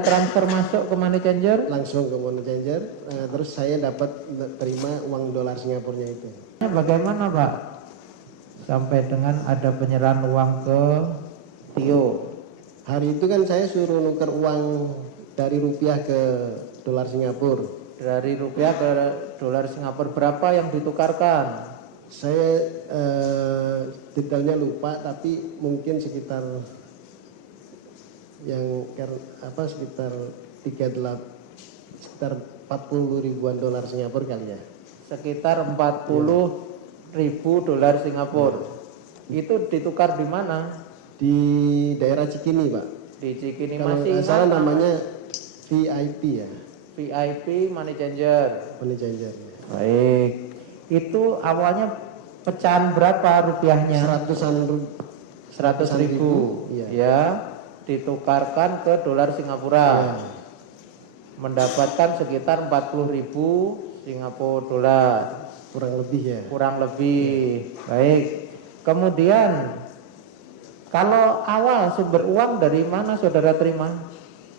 transfer masuk ke money changer? Langsung ke money changer, terus saya dapat terima uang dolar Singapurnya itu. Bagaimana Pak sampai dengan ada penyerahan uang ke Tio? Hari itu kan saya suruh nuker uang dari rupiah ke dolar Singapura. Dari rupiah ke dolar Singapura berapa yang ditukarkan? Saya detailnya lupa, tapi mungkin sekitar sekitar 40 ribuan dolar Singapura kali ya. Sekitar 40 ribu dolar Singapura. Itu ditukar di mana? Di daerah Cikini, Pak. Di Cikini. Kalau masih nggak salah namanya VIP ya. VIP money changer. Money changer. Baik. Itu awalnya pecahan berapa rupiahnya? 100 ribu. Iya. Ya, ditukarkan ke dolar Singapura. Ya. Mendapatkan sekitar 40 ribu Singapura dolar. Kurang lebih ya. Kurang lebih. Baik. Kemudian kalau awal sumber uang dari mana saudara terima?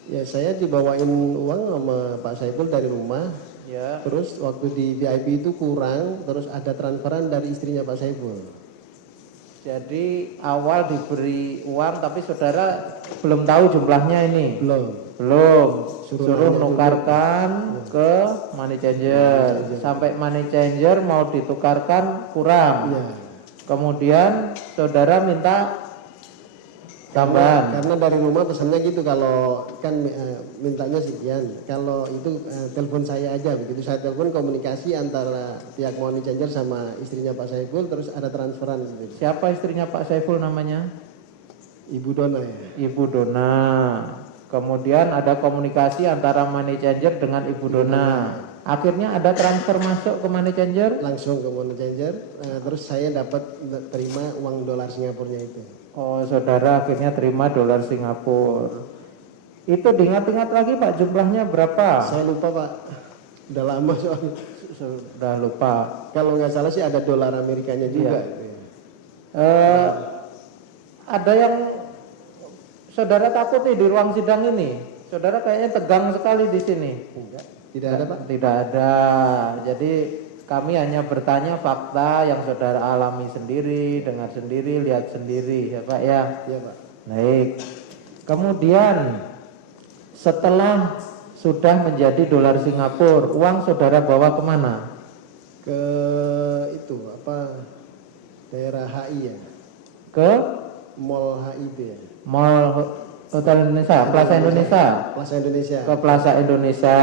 Ya, saya dibawain uang sama Pak Saiful dari rumah. Ya. Terus waktu di VIP itu kurang, terus ada transferan dari istrinya Pak Saiful. Jadi awal diberi uang tapi saudara belum tahu jumlahnya ini. Belum. Suruh nukarkan ke money changer. Sampai money changer mau ditukarkan kurang. Iya. Kemudian saudara minta tambahan. Karena dari rumah pesannya gitu, kalau kan mintanya sekian. Kalau itu telepon saya aja, begitu saya telepon komunikasi antara pihak money changer sama istrinya Pak Saiful, terus ada transferan gitu. Siapa istrinya Pak Saiful namanya? Ibu Dona ya. Ibu Dona. Kemudian ada komunikasi antara money changer dengan Ibu Dona. Akhirnya ada transfer masuk ke money changer? Langsung ke money changer, terus saya dapat terima uang dolar Singapurnya itu. Oh, saudara akhirnya terima dolar Singapura. Itu diingat-ingat lagi Pak, jumlahnya berapa? Saya lupa Pak, udah lama soalnya. Sudah lupa. Kalau nggak salah sih ada dolar Amerikanya juga. Iya. Ada yang saudara takuti di ruang sidang ini? Saudara kayaknya tegang sekali di sini. Enggak, tidak ada Pak. Tidak ada. Jadi kami hanya bertanya fakta yang saudara alami sendiri, dengar sendiri, lihat sendiri, ya Pak ya. Iya Pak. Baik. Kemudian setelah sudah menjadi dolar Singapura, uang saudara bawa kemana? Ke itu daerah HI ya. Ke Mall HI itu ya. Mall Hotel Indonesia, Plaza Indonesia. Plaza Indonesia. Ke Plaza Indonesia.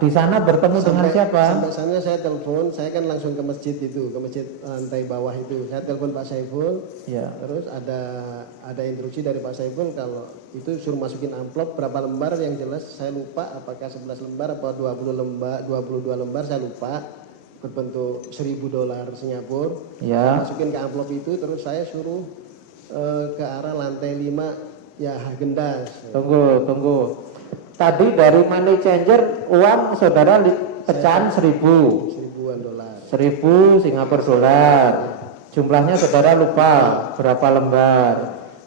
Di sana bertemu dengan siapa? Sampai sana saya telepon, saya kan langsung ke masjid itu, ke masjid lantai bawah itu. Saya telepon Pak Saiful. Ya. Terus ada instruksi dari Pak Saiful kalau itu suruh masukin amplop berapa lembar, yang jelas saya lupa apakah 11 lembar atau 20 lembar, 22 lembar saya lupa, berbentuk 1.000 dolar Singapura. Ya. Masukin ke amplop itu, terus saya suruh ke arah lantai 5 ya, Hagendas. Tunggu. Tadi dari money changer uang saudara pecahan 1.000 dolar. 1.000 Singapura dolar. Jumlahnya saudara lupa berapa lembar.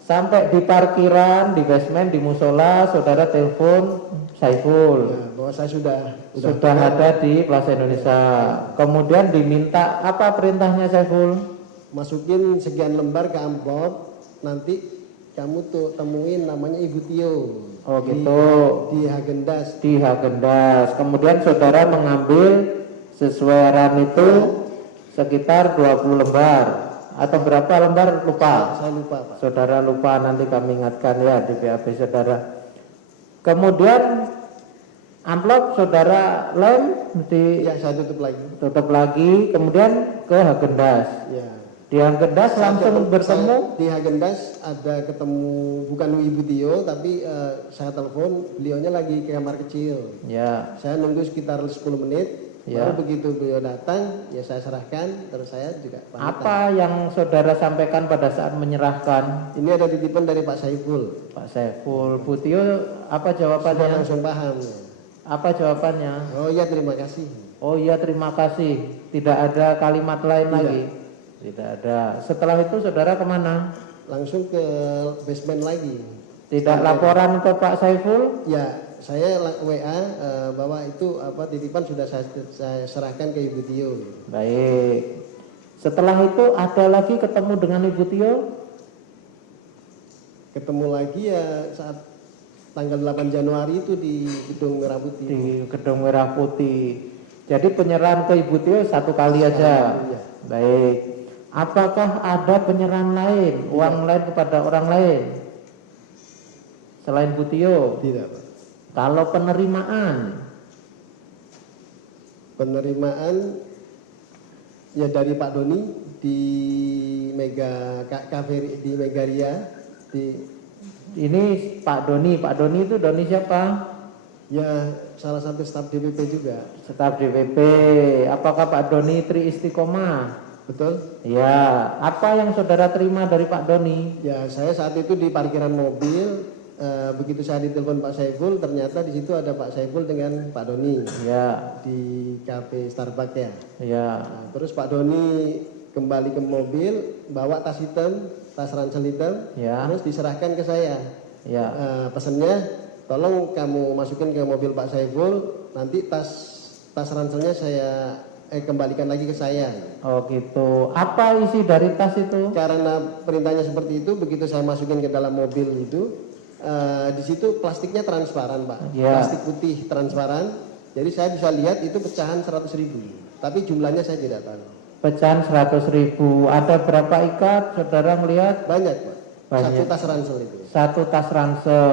Sampai di parkiran, di basement, di musola, saudara telepon Saiful. Ya, bahwa saya sudah ada di Plaza Indonesia. Kemudian diminta apa perintahnya Saiful? Masukin sekian lembar ke amplop, nanti kamu tuh temuin namanya Ibu Tio. Oh gitu. Di Hagendas. Di Hagendas. Kemudian saudara mengambil sesuai ran itu sekitar 20 lembar atau berapa lembar lupa? Saya lupa Pak. Saudara lupa, nanti kami ingatkan ya di BAP saudara. Kemudian amplop saudara lem Ya, saya tutup lagi. Kemudian ke Hagendas. Ya. Di Hagendas langsung bertemu. Di Hagendas ada ketemu bukan Ibu Tio, tapi saya telepon, beliaunya lagi ke kamar kecil. Ya. Saya nunggu sekitar 10 menit. Ya. Baru begitu beliau datang, ya saya serahkan, terus saya juga pamitan. Apa yang saudara sampaikan pada saat menyerahkan? Ini ada titipan dari Pak Saiful. Pak Saiful. Bu Tio apa jawabannya? Sudah langsung paham. Apa jawabannya? Oh iya, terima kasih. Oh iya, terima kasih. Tidak ada kalimat lain lagi? Tidak ada. Setelah itu saudara kemana? Langsung ke basement lagi. Tidak laporan ke Pak Saiful? Ya, saya WA bahwa itu titipan sudah saya serahkan ke Ibu Tio. Baik. Setelah itu ada lagi ketemu dengan Ibu Tio? Ketemu lagi ya saat tanggal 8 Januari itu di Gedung Merah Putih. Di Gedung Merah Putih. Jadi penyerahan ke Ibu Tio satu kali aja. Ya. Baik. Apakah ada penyerahan lain, uang lain kepada orang lain selain Bu Tio? Tidak, Pak. Kalau penerimaan ya dari Pak Doni di Mega Cafe di Megaria ini Pak Doni itu Doni siapa? ya salah satu staf DPP juga. Staf DPP. Apakah Pak Doni Tri Istiqomah? Betul? Ya, apa yang saudara terima dari Pak Doni? Ya, saya saat itu di parkiran mobil, begitu saya ditelepon Pak Saiful, ternyata di situ ada Pak Saiful dengan Pak Doni. Ya. Di kafe Starbucks ya. Ya. Nah, terus Pak Doni kembali ke mobil, bawa tas hitam, tas ransel hitam, Ya. terus diserahkan ke saya. Ya. Pesannya, tolong kamu masukin ke mobil Pak Saiful, nanti tas ranselnya saya kembalikan lagi ke saya. Oh gitu. Apa isi dari tas itu? Karena perintahnya seperti itu, begitu saya masukin ke dalam mobil itu, di situ plastiknya transparan, Pak. Ya. Plastik putih transparan. Jadi saya bisa lihat itu pecahan 100.000. Tapi jumlahnya saya tidak tahu. Pecahan 100.000. Ada berapa ikat? Saudara melihat? Banyak, Pak. Banyak. Satu tas ransel itu. Satu tas ransel.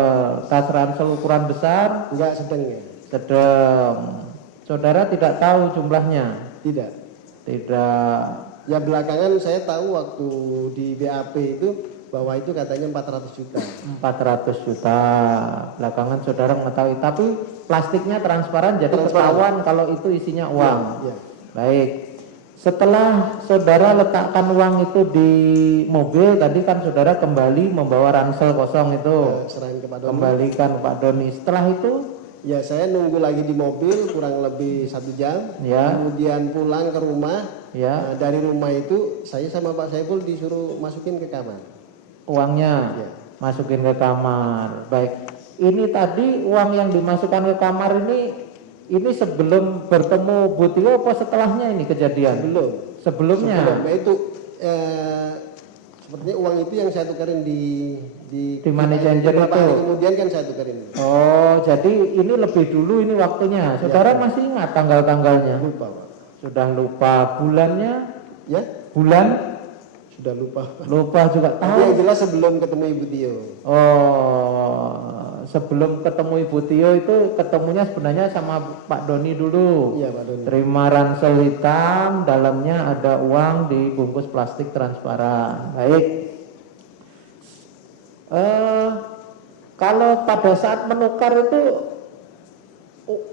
Tas ransel ukuran besar? Enggak sedang ya? Sedang. Saudara tidak tahu jumlahnya? Tidak. Tidak. Ya belakangan saya tahu waktu di BAP itu bahwa itu katanya 400 juta. 400 juta. Belakangan saudara mengetahui. Tapi plastiknya transparan jadi Transparan. ketahuan kalau itu isinya uang. Ya. Baik. Setelah saudara letakkan uang itu di mobil, tadi kan saudara kembali membawa ransel kosong itu. Serahin ke Pak Doni. Kembalikan Pak Doni. Setelah itu? Ya saya nunggu lagi di mobil kurang lebih 1 jam. Ya. Kemudian pulang ke rumah. Ya. Dari rumah itu saya sama Pak Saiful disuruh masukin ke kamar. Uangnya Ya. masukin ke kamar. Baik. Ini tadi uang yang dimasukkan ke kamar ini sebelum bertemu Bu Tio apa setelahnya ini kejadian? Belum. Sebelumnya. Sebelumnya itu sepertinya uang itu yang saya tukarin di money changer beberapa itu. hari kemudian kan saya tukarin. Oh, jadi ini lebih dulu ini waktunya. Saudara masih ingat tanggal-tanggalnya? Lupa, Pak. Sudah lupa. Bulannya? Ya? Bulan? Sudah lupa. Lupa juga. Tapi yang jelas sebelum ketemu Ibu Tio. Oh, sebelum ketemu Ibu Tio itu ketemunya sebenarnya sama Pak Doni dulu. Iya, Pak Doni. Terima ransel hitam, dalamnya ada uang dibungkus plastik transparan. Baik. Kalau pada saat menukar itu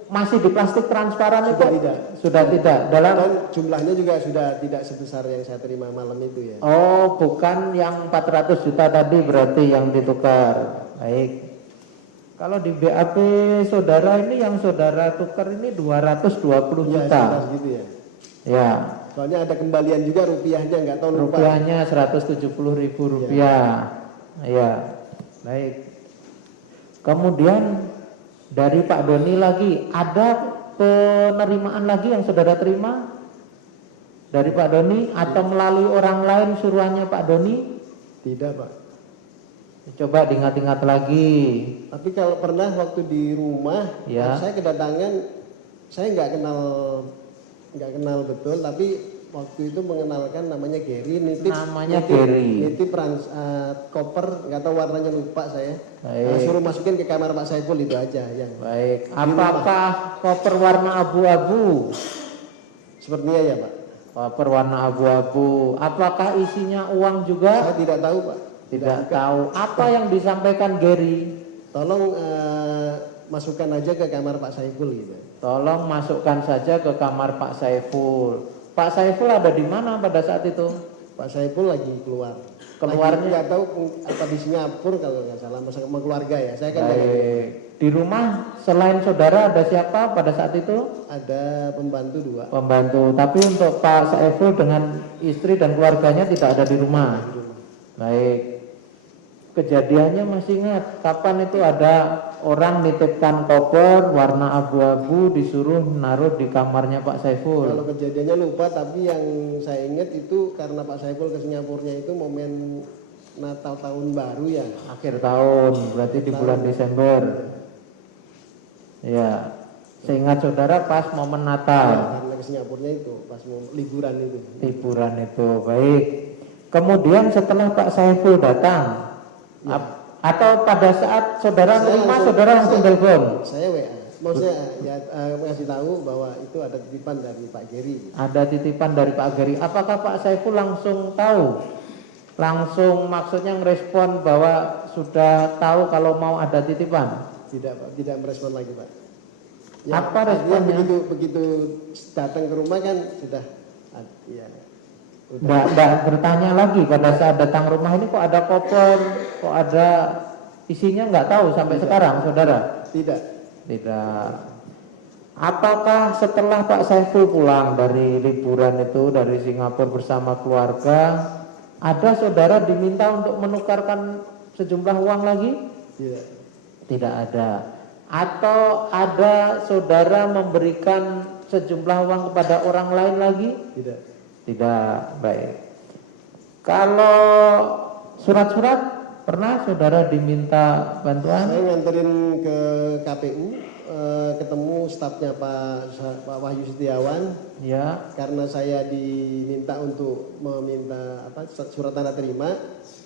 masih di plastik transparan Sudah itu? tidak. Sudah tidak. Dalam Dan jumlahnya juga sudah tidak sebesar yang saya terima malam itu ya. Oh, bukan yang 400 juta tadi berarti yang ditukar. Baik. Kalau di BAP saudara ini yang saudara tukar ini 220 Ya, juta. sekitar gitu ya. Ya. Soalnya ada kembalian juga rupiahnya nggak tahu lupa. Rupiahnya 170.000 rupiah. Ya. Baik. Kemudian dari Pak Doni lagi ada penerimaan lagi yang saudara terima dari Pak Doni atau melalui orang lain suruhannya Pak Doni? Tidak, Pak. Coba diingat-ingat lagi. Tapi kalau pernah waktu di rumah, Ya. saya kedatangan, saya nggak kenal betul, tapi waktu itu mengenalkan namanya Gary, nitip koper, nggak tahu warnanya lupa saya. Nah, suruh masukin ke kamar Pak Saiful itu aja yang. Baik. Apakah koper warna abu-abu? Sepertinya ya, Pak. Koper warna abu-abu. Apakah isinya uang juga? Saya tidak tahu, Pak. Tidak tahu. Apa yang disampaikan Gary? Tolong masukkan aja ke kamar Pak Saiful gitu. Tolong masukkan saja ke kamar Pak Saiful. Pak Saiful ada di mana pada saat itu? Pak Saiful lagi keluar. Keluarnya? Nggak tahu apa di Singapura kalau nggak salah, sama keluarga ya. Saya kan Baik. Di rumah selain saudara ada siapa pada saat itu? ada pembantu 2. Pembantu. Tapi untuk Pak Saiful dengan istri dan keluarganya tidak ada di rumah. Baik. kejadiannya masih ingat kapan itu ada orang nitipkan koper warna abu-abu disuruh naruh di kamarnya Pak Saiful? Kalau kejadiannya lupa, tapi yang saya ingat itu karena Pak Saiful ke Singapurnya itu momen Natal tahun baru ya. Akhir tahun, berarti di bulan Desember. Ya, seingat saudara pas momen Ya, Natal. karena ke Singapurnya itu pas mau liburan itu. Liburan itu, baik. Kemudian setelah Pak Saiful datang, Ya. atau pada saat saudara menerima, saudara langsung telepon? Saya WA. Maksudnya ya mengasih tahu bahwa itu ada titipan dari Pak Geri. Ada titipan dari Pak Geri. Apakah Pak Saiful langsung tahu? Langsung maksudnya merespon bahwa sudah tahu kalau mau ada titipan? Tidak Pak, tidak merespon lagi Pak. Apa artinya responnya? begitu datang ke rumah kan sudah ya. Nggak bertanya lagi pada saat datang rumah ini kok ada koper, kok ada isinya, nggak tahu sampai sekarang saudara? Tidak. Tidak. Apakah setelah Pak Saiful pulang dari liburan itu dari Singapura bersama keluarga, ada saudara diminta untuk menukarkan sejumlah uang lagi? Tidak. Tidak ada. Atau ada saudara memberikan sejumlah uang kepada orang lain lagi? Tidak. Tidak. Baik. Kalau surat-surat pernah saudara diminta bantuan? Saya nganterin ke KPU, ketemu stafnya Pak Wahyu Setiawan. Ya. Karena saya diminta untuk meminta surat tanda terima,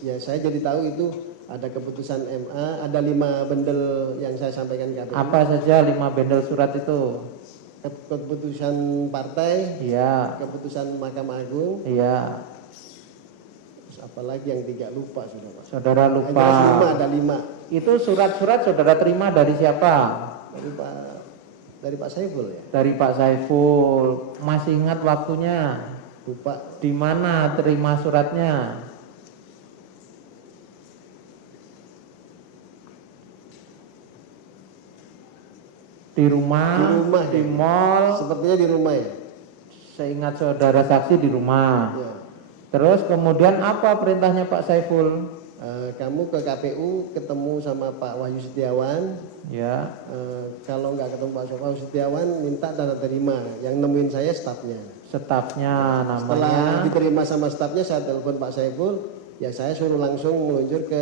ya saya jadi tahu itu ada keputusan MA, ada 5 bendel yang saya sampaikan ke KPU. Apa saja 5 bendel surat itu? Keputusan partai, Iya. keputusan Mahkamah Agung, Iya. terus apalagi yang 3 lupa sudah Pak. Saudara lupa. Ada 5. Itu surat-surat saudara terima dari siapa? Dari Pak Saiful ya. Dari Pak Saiful. Masih ingat waktunya? Lupa. Di mana terima suratnya? Di rumah, di ya. mall. Sepertinya di rumah ya. Seingat saudara saksi di rumah. Ya. Terus kemudian apa perintahnya Pak Saiful? Kamu ke KPU ketemu sama Pak Wahyu Setiawan. Ya. Kalau nggak ketemu Pak Wahyu Setiawan, minta tanda terima. Yang nemuin saya stafnya. Stafnya namanya. Setelah diterima sama stafnya, saya telepon Pak Saiful. Ya saya suruh langsung meluncur ke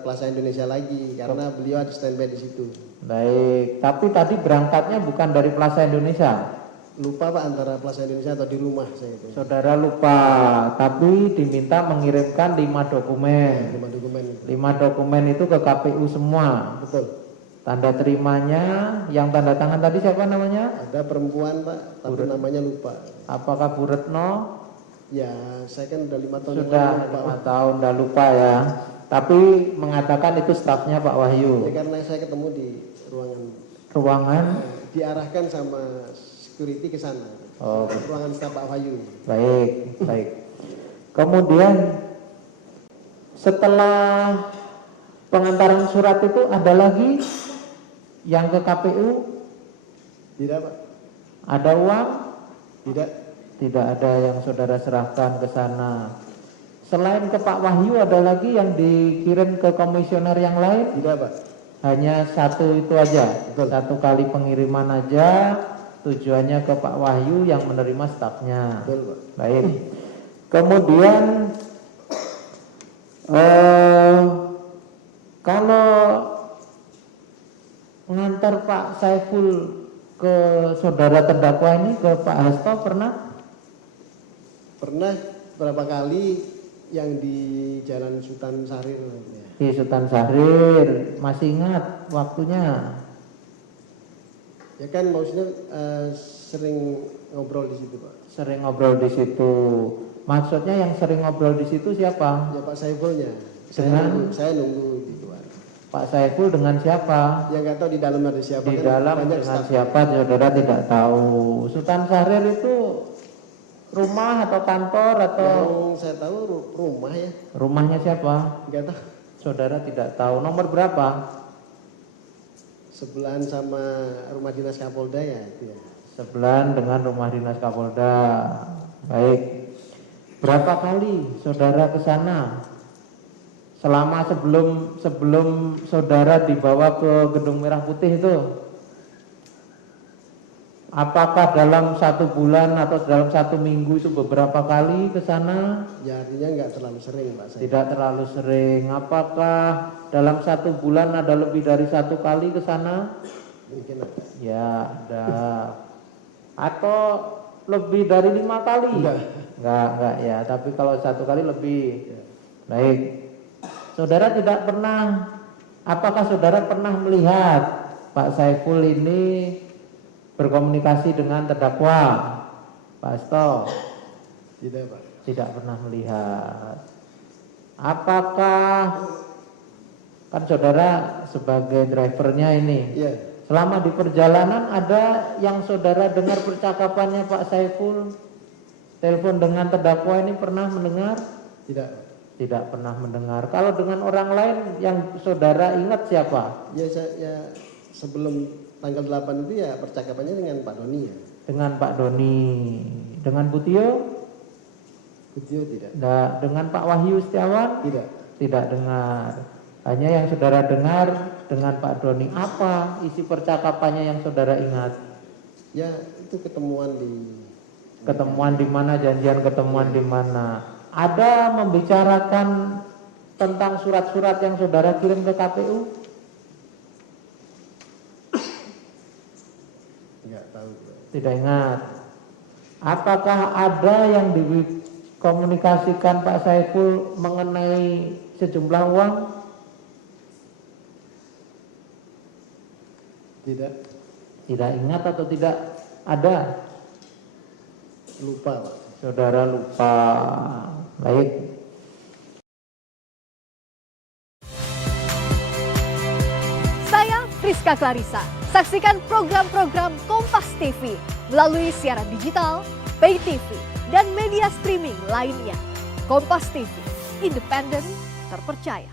Plaza Indonesia lagi karena beliau ada standby di situ. Baik, tapi tadi berangkatnya bukan dari Plaza Indonesia. Lupa Pak antara Plaza Indonesia atau di rumah saya itu. Saudara lupa, tapi diminta mengirimkan 5 dokumen. 5 dokumen itu. 5 dokumen itu ke KPU semua. Betul. Tanda terimanya, yang tanda tangan tadi siapa namanya? Ada perempuan Pak, tapi namanya lupa. Apakah Bu Retno? Ya, saya kan udah 5 tahun. Sudah 5 tahun, udah lupa ya. Tapi mengatakan itu stafnya Pak Wahyu. Ya karena saya ketemu di Ruangan? Diarahkan sama security ke sana. Oh, ruangan staf Pak Wahyu. Baik, baik. Kemudian setelah pengantaran surat itu ada lagi yang ke KPU? Tidak Pak. Ada uang? Tidak. Tidak ada yang saudara serahkan ke sana. Selain ke Pak Wahyu ada lagi yang dikirim ke komisioner yang lain? Tidak Pak. Hanya satu itu aja. Betul. 1 kali pengiriman aja, tujuannya ke Pak Wahyu yang menerima stafnya. Betul Pak. Baik. Kemudian kalau mengantar Pak Saiful ke saudara terdakwa ini, ke Pak Hasto pernah? Pernah berapa kali yang di Jalan Sultan Syahrir. Di Sultan Syahrir, masih ingat waktunya? Ya kan maksudnya sering ngobrol di situ Pak. Sering ngobrol di situ. Maksudnya yang sering ngobrol di situ siapa? Ya Pak Saifulnya. Saya nunggu gitu Pak. Pak Saiful dengan siapa? Ya nggak tahu di dalam ada siapa. Di kan dalam dengan siapa saudara tidak tahu. Sultan Syahrir itu rumah atau kantor atau? Yang saya tahu rumah ya. Rumahnya siapa? Nggak tahu. Saudara tidak tahu. Nomor berapa? Sebelahan sama rumah dinas Kapolda ya itu ya. Sebelahan dengan rumah dinas Kapolda. Baik. Berapa kali saudara ke sana selama sebelum saudara dibawa ke Gedung Merah Putih itu, apakah dalam 1 bulan atau dalam 1 minggu itu beberapa kali ke sana? Ya artinya nggak terlalu sering Pak Saiful. Tidak terlalu sering. Apakah dalam 1 bulan ada lebih dari 1 kali ke sana? Mungkin ada. Ya ada. Atau lebih dari 5 kali? Enggak ya. Tapi kalau 1 kali lebih. Ya. Baik. Saudara tidak pernah, apakah saudara pernah melihat Pak Saiful ini berkomunikasi dengan terdakwa? Pak Asto? Tidak Pak. Tidak pernah melihat. Apakah, kan saudara sebagai drivernya ini, Iya. selama di perjalanan ada yang saudara dengar percakapannya Pak Saiful telepon dengan terdakwa ini, pernah mendengar? Tidak Pak. Tidak pernah mendengar. Kalau dengan orang lain yang saudara ingat siapa? Ya sebelum tanggal 8 itu ya percakapannya dengan Pak Doni ya. Dengan Pak Doni. Dengan Butio? Butio tidak. Dengan Pak Wahyu Setiawan? Tidak. Tidak dengar. Hanya yang saudara dengar dengan Pak Doni. Apa isi percakapannya yang saudara ingat? Ya itu ketemuan di mana, janjian ketemuan di mana? Ada membicarakan tentang surat-surat yang saudara kirim ke KPU? Enggak tahu. Tidak ingat. Apakah ada yang dikomunikasikan Pak Saiful mengenai sejumlah uang? Tidak. Tidak ingat atau tidak ada? Lupa Pak. Saudara lupa. Baik. Saya Friska Clarissa. Saksikan program-program Kompas TV melalui siaran digital, pay TV, dan media streaming lainnya. Kompas TV, independen, terpercaya.